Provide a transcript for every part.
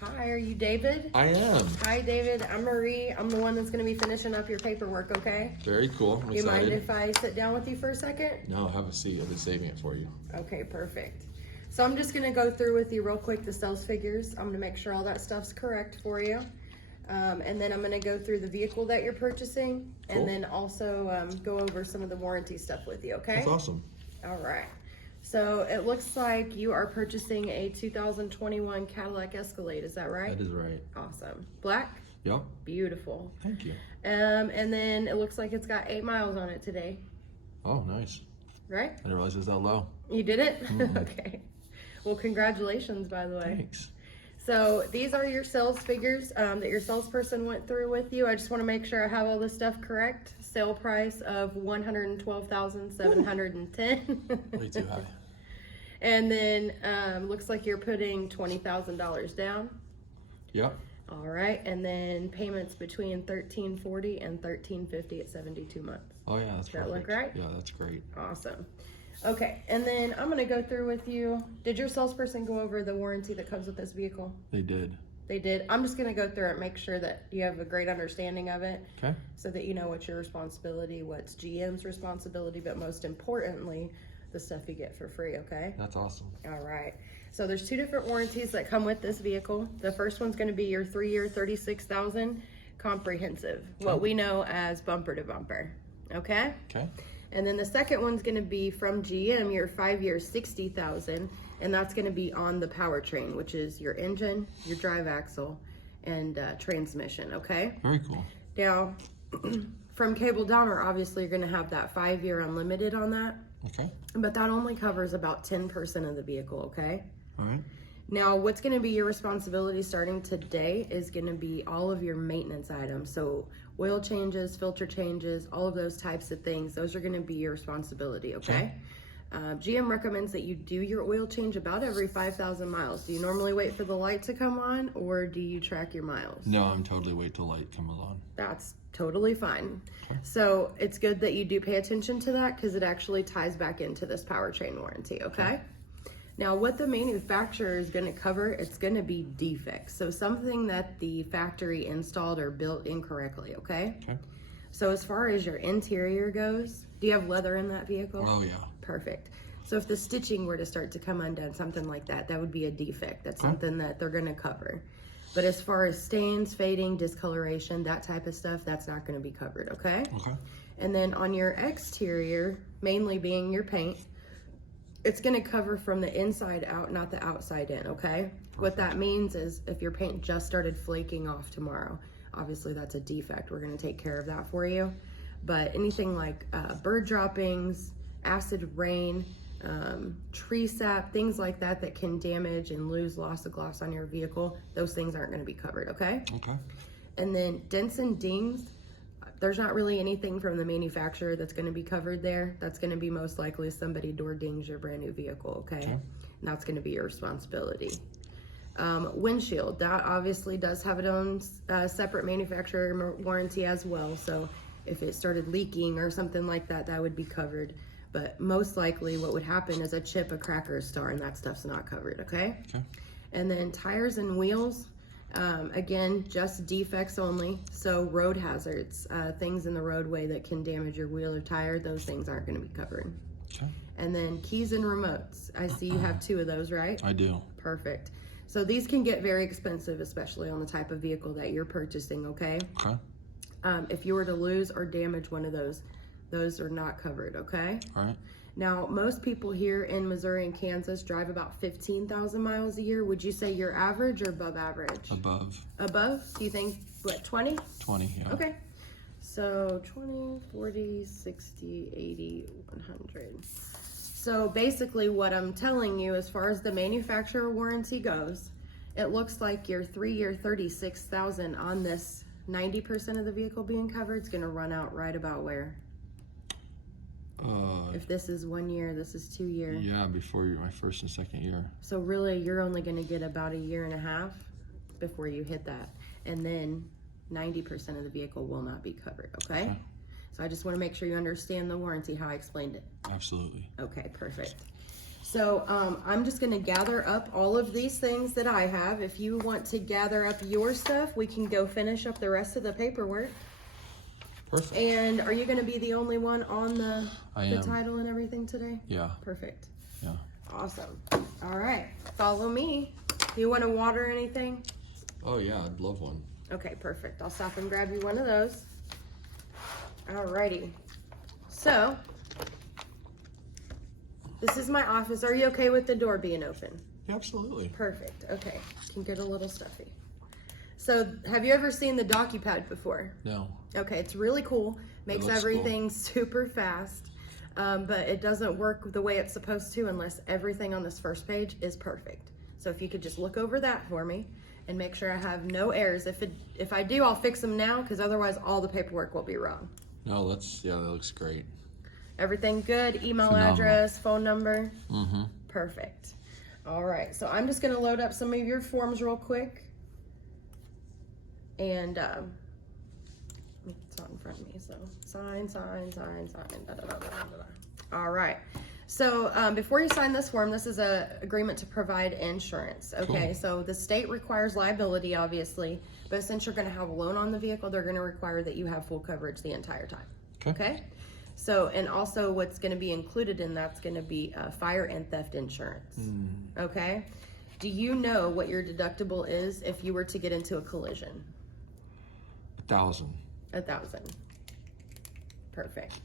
Hi, are you David? I am. Hi, David. I'm Marie. I'm the one that's going to be finishing up your paperwork, okay? Very cool. I'm Do you mind excited. if I sit down with you for a second? No, have a seat. I've been saving it for you. Okay, perfect. So I'm just going to go through with you real quick the sales figures. I'm going to make sure all that stuff's correct for you. And then I'm going to go through the vehicle that you're purchasing, Cool. and then also go over some of the warranty stuff with you, okay? That's awesome. All right. So it looks like you are purchasing a 2021 Cadillac Escalade. Is that right? That is right. Awesome. Black? Yep. Beautiful. Thank you. And then it looks like it's got 8 miles on it today. Oh, nice. Right? I didn't realize it was that low. You did it? Okay. Well, congratulations, by the way. Thanks. So these are your sales figures that your salesperson went through with you. I just want to make sure I have all this stuff correct. Sale price of $112,710. Way too high. And then looks like you're putting $20,000 down. Yep. All right, and then payments between $1,340 and $1,350 at 72 months. Oh yeah, that's Does that look perfect. right? Yeah, that's great. Awesome. Okay, and then I'm gonna go through with you. Did your salesperson go over the warranty that comes with this vehicle? They did. They did. I'm just gonna go through it, make sure that you have a great understanding of it, Okay. so that you know what's your responsibility, what's GM's responsibility, but most importantly, the stuff you get for free, okay? That's awesome. All right. So there's 2 different warranties that come with this vehicle. The first one's going to be your 3-year, 36,000 comprehensive, what we know as bumper to bumper. Okay? Okay. And then the second one's going to be from GM, your 5-year, 60,000, and that's going to be on the powertrain, which is your engine, your drive axle, and transmission. Okay? Very cool. Now, from Cable Downer, obviously you're going to have that 5-year unlimited on that. Okay. But that only covers about 10% of the vehicle, okay? All right. Now, what's going to be your responsibility starting today is going to be all of your maintenance items. So oil changes, filter changes, all of those types of things, those are going to be your responsibility, okay? GM recommends that you do your oil change about every 5,000 miles. Do you normally wait for the light to come on, or do you track your miles? No, I'm totally wait till light comes on. That's totally fine. So it's good that you do pay attention to that, because it actually ties back into this powertrain warranty, okay? Now, what the manufacturer is going to cover, it's going to be defects. So something that the factory installed or built incorrectly, okay? Okay. So as far as your interior goes, do you have leather in that vehicle? Oh yeah. Perfect. So if the stitching were to start to come undone, something like that, that would be a defect. That's something that they're going to cover. But as far as stains, fading, discoloration, that type of stuff, that's not going to be covered, okay? Okay. And then on your exterior, mainly being your paint, it's going to cover from the inside out, not the outside in, okay? What that means is if your paint just started flaking off tomorrow, obviously that's a defect. We're going to take care of that for you. But anything like bird droppings, acid rain, tree sap, things like that that can damage and lose loss of gloss on your vehicle, those things aren't going to be covered, okay? Okay. And then dents and dings, there's not really anything from the manufacturer that's going to be covered there. That's going to be most likely somebody door dings your brand new vehicle, okay? And that's going to be your responsibility. Windshield, that obviously does have its own separate manufacturer warranty as well. So if it started leaking or something like that, that would be covered. But most likely what would happen is a chip, a crack, or a star, and that stuff's not covered, okay? Okay. And then tires and wheels, again, just defects only. So road hazards, things in the roadway that can damage your wheel or tire, those things aren't going to be covered. Okay. And then keys and remotes. I see you have 2 of those, right? I do. Perfect. So these can get very expensive, especially on the type of vehicle that you're purchasing, okay? Okay. If you were to lose or damage one of those are not covered, okay? All right. Now, most people here in Missouri and Kansas drive about 15,000 miles a year. Would you say you're average or above average? Above. Above? Do you think, what, 20? 20, yeah. Okay. So 20, 40, 60, 80, 100. So basically what I'm telling you as far as the manufacturer warranty goes, it looks like your 3-year 36,000 on this 90% of the vehicle being covered is going to run out right about where? If this is 1 year, this is 2 year. Yeah, before my first and second year. So really, you're only going to get about 1.5 years before you hit that. And then 90% of the vehicle will not be covered, okay? So I just want to make sure you understand the warranty, how I explained it. Absolutely. Okay, perfect. So I'm just going to gather up all of these things that I have. If you want to gather up your stuff, we can go finish up the rest of the paperwork. Perfect. And are you going to be the only one on the am. title and everything today? Yeah. Perfect. Yeah. Awesome. All right. Follow me. Do you want to water anything? Oh yeah, I'd love one. Okay, perfect. I'll stop and grab you one of those. Alrighty. So, this is my office. Are you okay with the door being open? Yeah, absolutely. Perfect. Okay. Can get a little stuffy. So, have you ever seen the DocuPad before? No. Okay, it's really cool. Makes looks everything super fast. But it doesn't work the way it's supposed to unless everything on this first page is perfect. So if you could just look over that for me and make sure I have no errors. If I do, I'll fix them now because otherwise all the paperwork will be wrong. No, that looks great. Everything good? Email Phenomenal. address, phone number? Mm-hmm. Perfect. All right, so I'm just gonna load up some of your forms real quick. And it's not in front of me, so sign, da, da, da, da, da. All right. So before you sign this form, this is an agreement to provide insurance. Okay, Cool. so the state requires liability, obviously, but since you're going to have a loan on the vehicle, they're going to require that you have full coverage the entire time. Okay. So, and also what's going to be included in that's going to be fire and theft insurance. Okay. Do you know what your deductible is if you were to get into a collision? 1,000. 1,000. Perfect.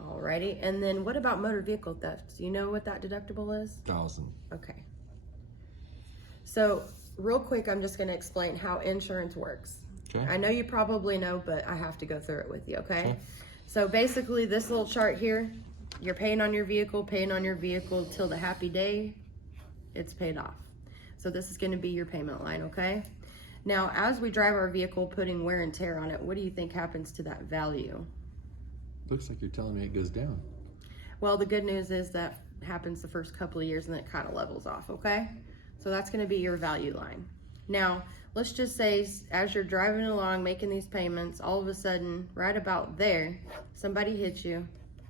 Alrighty, and then what about motor vehicle theft? Do you know what that deductible is? 1,000. Okay. So, real quick, I'm just going to explain how insurance works. Okay. I know you probably know, but I have to go through it with you, okay? Okay. So, basically, this little chart here, you're paying on your vehicle till the happy day it's paid off. So, this is going to be your payment line, okay? Now, as we drive our vehicle, putting wear and tear on it, what do you think happens to that value? Looks like you're telling me it goes down. Well, the good news is that happens the first couple of years and then it kind of levels off, okay? So that's going to be your value line. Now, let's just say as you're driving along, making these payments, all of a sudden, right about there, somebody hits you.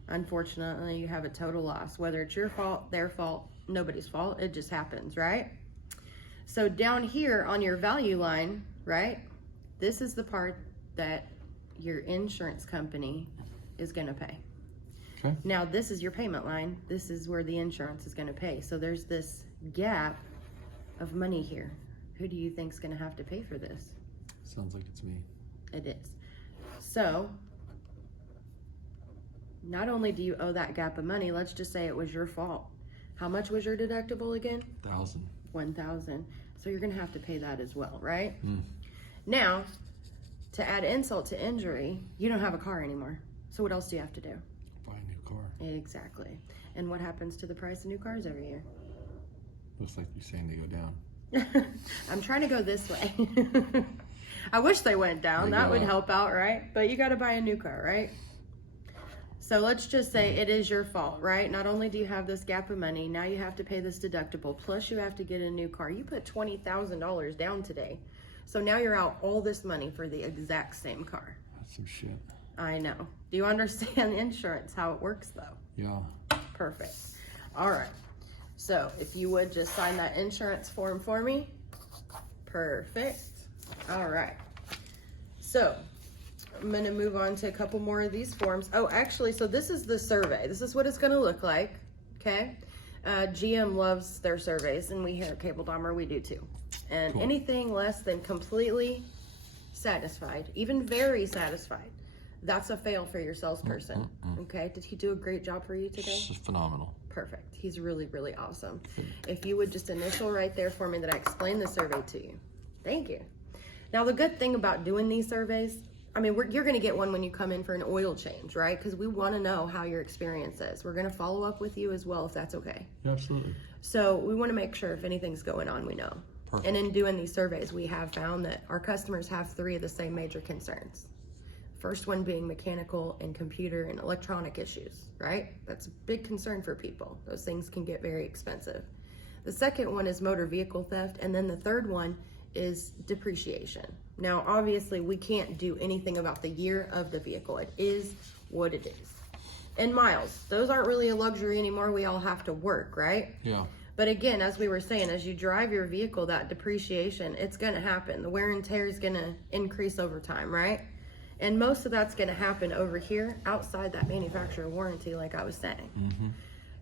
Unfortunately, you have a total loss. Whether it's your fault, their fault, nobody's fault, it just happens, right? So down here on your value line, right, this is the part that your insurance company is going to pay. Okay. Now, this is your payment line. This is where the insurance is going to pay. So there's this gap of money here. Who do you think is going to have to pay for this? Sounds like it's me. It is. So, not only do you owe that gap of money, let's just say it was your fault. How much was your deductible again? 1,000. 1,000. So you're going to have to pay that as well, right? Now, to add insult to injury, you don't have a car anymore. So what else do you have to do? Buy a new car. Exactly. And what happens to the price of new cars every year? Looks like you're saying they go down. I'm trying to go this way. I wish they went down. They That go would up. help out, right? But you got to buy a new car, right? So let's just say it is your fault, right? Not only do you have this gap of money, now you have to pay this deductible, plus you have to get a new car. You put $20,000 down today. So now you're out all this money for the exact same car. That's some shit. I know. Do you understand insurance, how it works though? Yeah. Perfect. All right. So if you would just sign that insurance form for me. Perfect. All right. So I'm going to move on to a couple more of these forms. Oh, actually, so this is the survey. This is what it's going to look like. Okay. GM loves their surveys, and we here at Cable Dahmer, we do too. And Cool. anything less than completely satisfied, even very satisfied, that's a fail for your salesperson. Okay. Did he do a great job for you today? It's phenomenal. Perfect. He's really, really awesome. If you would just initial right there for me that I explained the survey to you. Thank you. Now, the good thing about doing these surveys, I mean, you're going to get one when you come in for an oil change, right? Because we want to know how your experience is. We're going to follow up with you as well, if that's okay. Yeah, absolutely. So we want to make sure if anything's going on, we know. Perfect. And in doing these surveys, we have found that our customers have 3 of the same major concerns. First one being mechanical and computer and electronic issues, right? That's a big concern for people. Those things can get very expensive. The second one is motor vehicle theft. And then the third one is depreciation. Now, obviously, we can't do anything about the year of the vehicle. It is what it is. And miles, those aren't really a luxury anymore. We all have to work, right? Yeah. But again, as we were saying, as you drive your vehicle, that depreciation, it's going to happen. The wear and tear is going to increase over time, right? And most of that's going to happen over here outside that manufacturer warranty, like I was saying. Mm-hmm.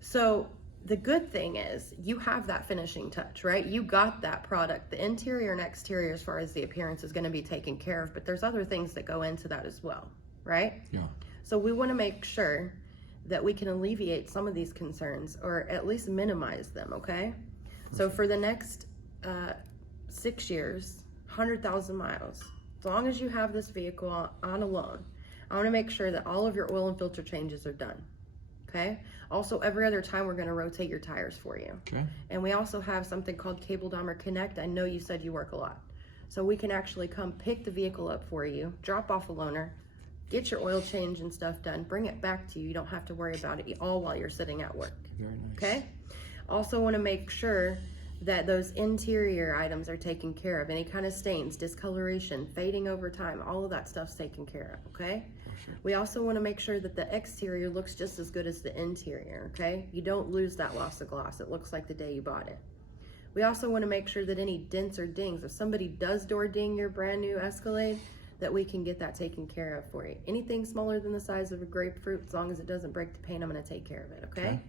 So the good thing is you have that finishing touch, right? You got that product. The interior and exterior, as far as the appearance, is going to be taken care of, but there's other things that go into that as well, right? Yeah. So we want to make sure that we can alleviate some of these concerns or at least minimize them, okay? So for the next 6 years, 100,000 miles, as long as you have this vehicle on a loan, I want to make sure that all of your oil and filter changes are done, okay? Also, every other time we're going to rotate your tires for you. Okay. And we also have something called Cable Dahmer Connect. I know you said you work a lot. So we can actually come pick the vehicle up for you, drop off a loaner, get your oil change and stuff done, bring it back to you. You don't have to worry about it all while you're sitting at work. Very nice. Okay? Also want to make sure that those interior items are taken care of. Any kind of stains, discoloration, fading over time, all of that stuff's taken care of, okay? Perfect. We also want to make sure that the exterior looks just as good as the interior, okay? You don't lose that loss of gloss. It looks like the day you bought it. We also want to make sure that any dents or dings, if somebody does door ding your brand new Escalade, that we can get that taken care of for you. Anything smaller than the size of a grapefruit, as long as it doesn't break the paint, I'm going to take care of it, okay?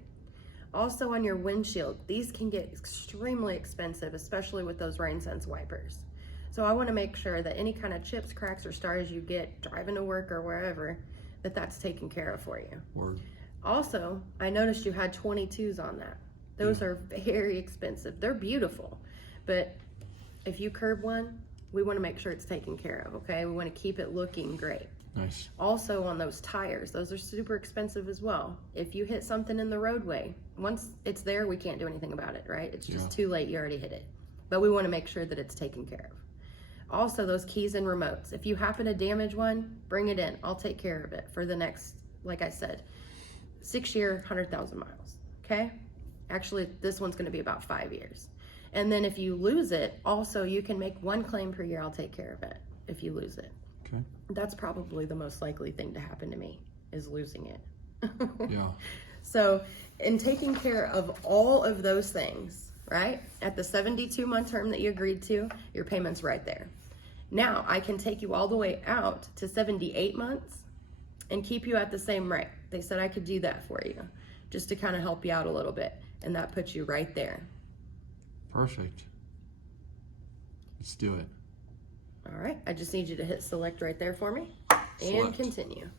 Also on your windshield, these can get extremely expensive, especially with those rain sense wipers. So I want to make sure that any kind of chips, cracks, or stars you get driving to work or wherever, that that's taken care of for you. Word. Also, I noticed you had 22s on that. Those are very expensive. They're beautiful, but if you curb one, we want to make sure it's taken care of, okay? We want to keep it looking great. Nice. Also on those tires, those are super expensive as well. If you hit something in the roadway, once it's there, we can't do anything about it, right? It's just too late, you already hit it. But we want to make sure that it's taken care of. Also, those keys and remotes. If you happen to damage one, bring it in. I'll take care of it for the next, like I said, 6 year, 100,000 miles, okay? Actually, this one's going to be about 5 years. And then if you lose it, also you can make one claim per year. I'll take care of it if you lose it. Okay. That's probably the most likely thing to happen to me, is losing it. Yeah. So in taking care of all of those things, right, at the 72-month term that you agreed to, your payment's right there. Now I can take you all the way out to 78 months and keep you at the same rate. They said I could do that for you just to kind of help you out a little bit. And that puts you right there. Perfect. Let's do it. All right, I just need you to hit select right there for me and Select. continue.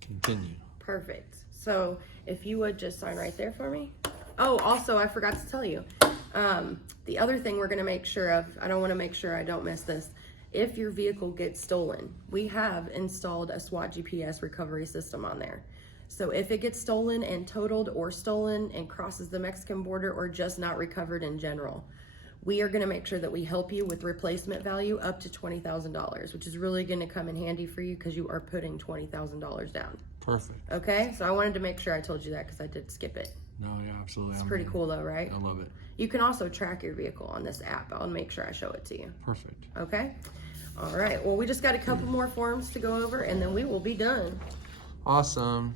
Continue. Perfect. So if you would just sign right there for me. Oh, also I forgot to tell you, the other thing we're gonna make sure of, I don't wanna make sure I don't miss this. If your vehicle gets stolen, we have installed a SWAT GPS recovery system on there. So if it gets stolen and totaled or stolen and crosses the Mexican border or just not recovered in general, we are going to make sure that we help you with replacement value up to $20,000, which is really going to come in handy for you because you are putting $20,000 down. Perfect. Okay, so I wanted to make sure I told you that because I did skip it. No, yeah, absolutely. It's pretty cool though, right? I love it. You can also track your vehicle on this app. I'll make sure I show it to you. Perfect. Okay? All right, well, we just got a couple more forms to go over and then we will be done. Awesome.